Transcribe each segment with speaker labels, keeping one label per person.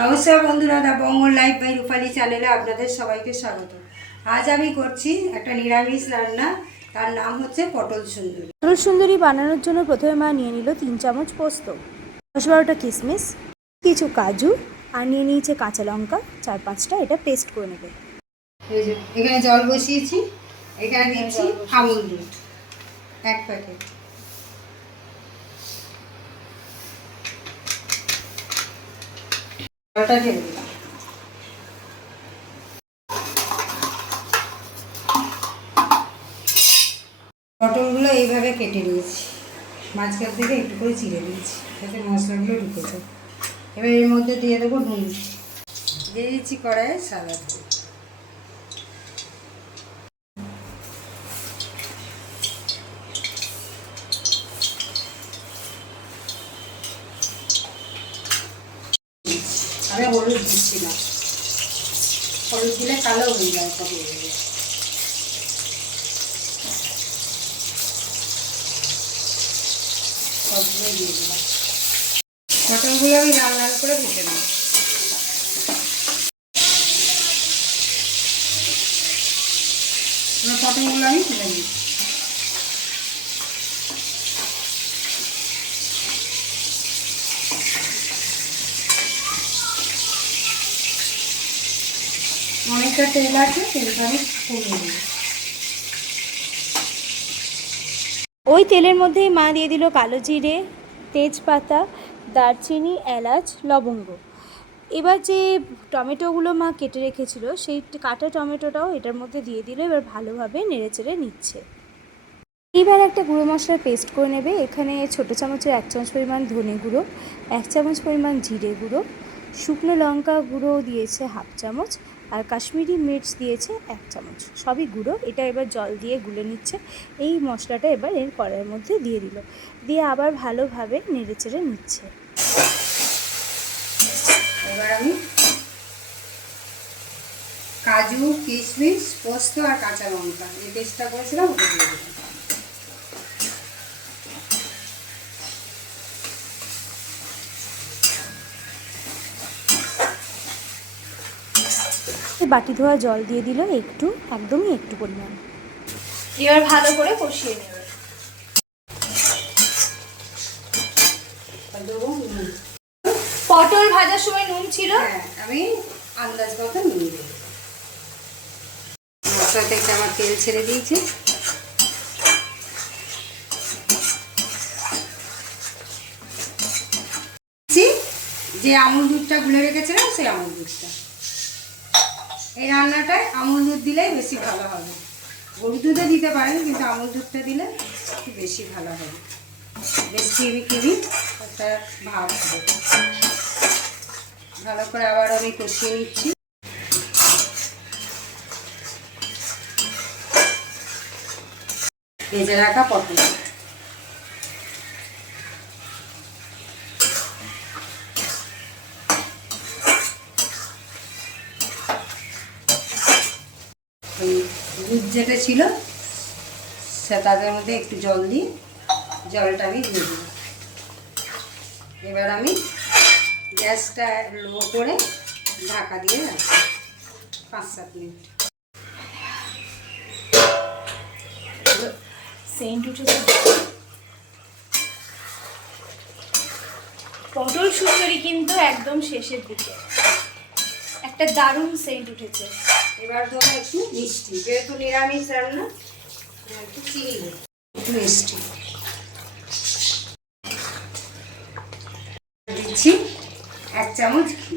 Speaker 1: নমস্কার বন্ধুরা দা বঙ্গল life by রূপালী চ্যানেলে আপনাদের সবাইকে স্বাগত। আজ আমি করছি একটা নিরামিষ রান্না তার নাম হচ্ছে পটল সুন্দরী।
Speaker 2: পটল সুন্দরী বানানোর জন্য প্রথমে মা নিয়ে নিল তিন চামচ পোস্ত দশ বারোটা কিশমিশ কিছু কাজু আর নিয়ে নিয়েছে কাঁচা লঙ্কা চার পাঁচটা এটা পেস্ট করে নেবে।
Speaker 1: এখানে জল বসিয়েছি এখানে দিচ্ছি আমুল দুধ এক প্যাকেট জলটা ঢেলে দিলাম। পটলগুলো এইভাবে কেটে নিয়েছি। মাঝখান থেকে একটু করে চিড়ে দিয়েছি যাতে মশলাগুলো ঢুকেছে এবার এর মধ্যে দিয়ে দেবো নুন। দিয়ে দিচ্ছি কড়াইয়ে সাদা তেল। আমি হলুদ দিচ্ছি না হলুদ দিলে কালো হয়ে যায় দিলাম। পটলগুলো আমি লাল লাল করে ভেজে নেব। পটলগুলো আমি তুলে নিই অনেকটা তেল আছে, তেলটা কমিয়ে দিই
Speaker 2: ওই তেলের মধ্যেই মা দিয়ে দিল কালো জিরে, তেজপাতা, দারচিনি, এলাচ, লবঙ্গ। এবার যে টমেটোগুলো মা কেটে রেখেছিল, সেই কাটা টমেটোটাও এটার মধ্যে দিয়ে দিল, এবার ভালোভাবে নেড়েচেড়ে নিচ্ছে। এইবার একটা গুঁড়ো মশলার পেস্ট করে নেবে। এখানে ছোটো চামচের এক চামচ পরিমাণ ধনে গুঁড়ো, এক চামচ পরিমাণ জিরে গুঁড়ো শুকনো লঙ্কা গুঁড়ো দিয়েছে হাফ চামচ আর কাশ্মীরি মির্চ দিয়েছে এক চামচ। সবই গুঁড়ো, এটা এবার জল দিয়ে গুলে নিচ্ছে। এই মশলাটা এবার এর কড়াইয়ের মধ্যে দিয়ে দিল। দিয়ে আবার ভালোভাবে নেড়েচেড়ে নিচ্ছে।
Speaker 1: এবার আমি কাজু, কিশমিশ, পোস্ত আর কাঁচা লঙ্কা এই পেস্টটা করেছিলাম ওটা দিয়ে দিলাম।
Speaker 2: বাটি ধোয়া জল দিয়ে দিল একটু একদমই একটু পরিমাণ। এবার ভালো করে কষিয়ে নেবে। পটল ভাজার সময় নুন ছিল।
Speaker 1: হ্যাঁ আমি আন্দাজ মতো নুন দিই মশলা থেকে আমার তেল ছেড়ে দিয়েছি। যে আমুল দুধটা গুলে রেখেছিলাম সেই আমুল দুধটা। এই রান্নাটায় আমুল দুধ দিলেই বেশি ভালো হবে। গরু দুধে দিতে পারেন, কিন্তু আমুল দুধটা দিলে একটু বেশি ভালো হবে। বেশ ক্রিমি ক্রিমি একটা ভাব হবে। ভালো করে আবার আমি কষিয়ে নিচ্ছি। ভেজে রাখা পটল ওই দুধ যেটা ছিল, সে তাদের মধ্যে একটু জল দিই, জলটা আমি দিয়ে দিই। এবার আমি গ্যাসটা লো করে ঢাকা দিয়ে রাখি পাঁচ সাত মিনিট।
Speaker 2: সেন্ট উঠেছে পটল সুন্দরী কিন্তু একদম শেষের দিকে। একটা দারুণ সেন্ট উঠেছে।
Speaker 1: এবার দেবো একটু মিষ্টি যেহেতু নিরামিষ রান্না একটু চিনি একটু মিষ্টি। দিচ্ছি এক চামচ ঘি।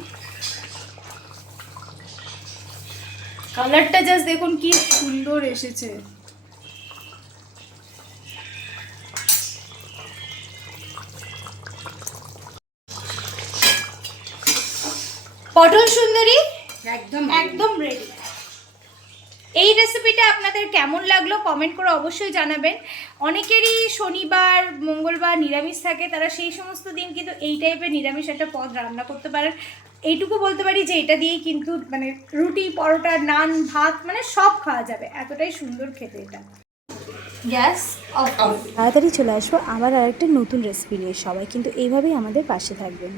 Speaker 2: কালারটা জাস্ট দেখুন কি সুন্দর এসেছে। পটল সুন্দরী?
Speaker 1: একদম
Speaker 2: একদম রেডি এই রেসিপিটা আপনাদের কেমন লাগল কমেন্ট করে অবশ্যই জানাবেন। অনেকেরই শনিবার মঙ্গলবার নিরামিষ থাকে তারা সেই সমস্ত দিন কিন্তু এই টাইপের নিরামিষ একটা পদ রান্না করতে পারেন। এইটুকু বলতে পারি যে এটা দিয়েই কিন্তু মানে রুটি পরোটা নান ভাত মানে সব খাওয়া যাবে। এতটাই সুন্দর খেতে এটা। গ্যাস অফ তাড়াতাড়ি চলে আসব। আবার আরেকটা নতুন রেসিপি নিয়ে। সবাই কিন্তু এইভাবেই আমাদের পাশে থাকবেন।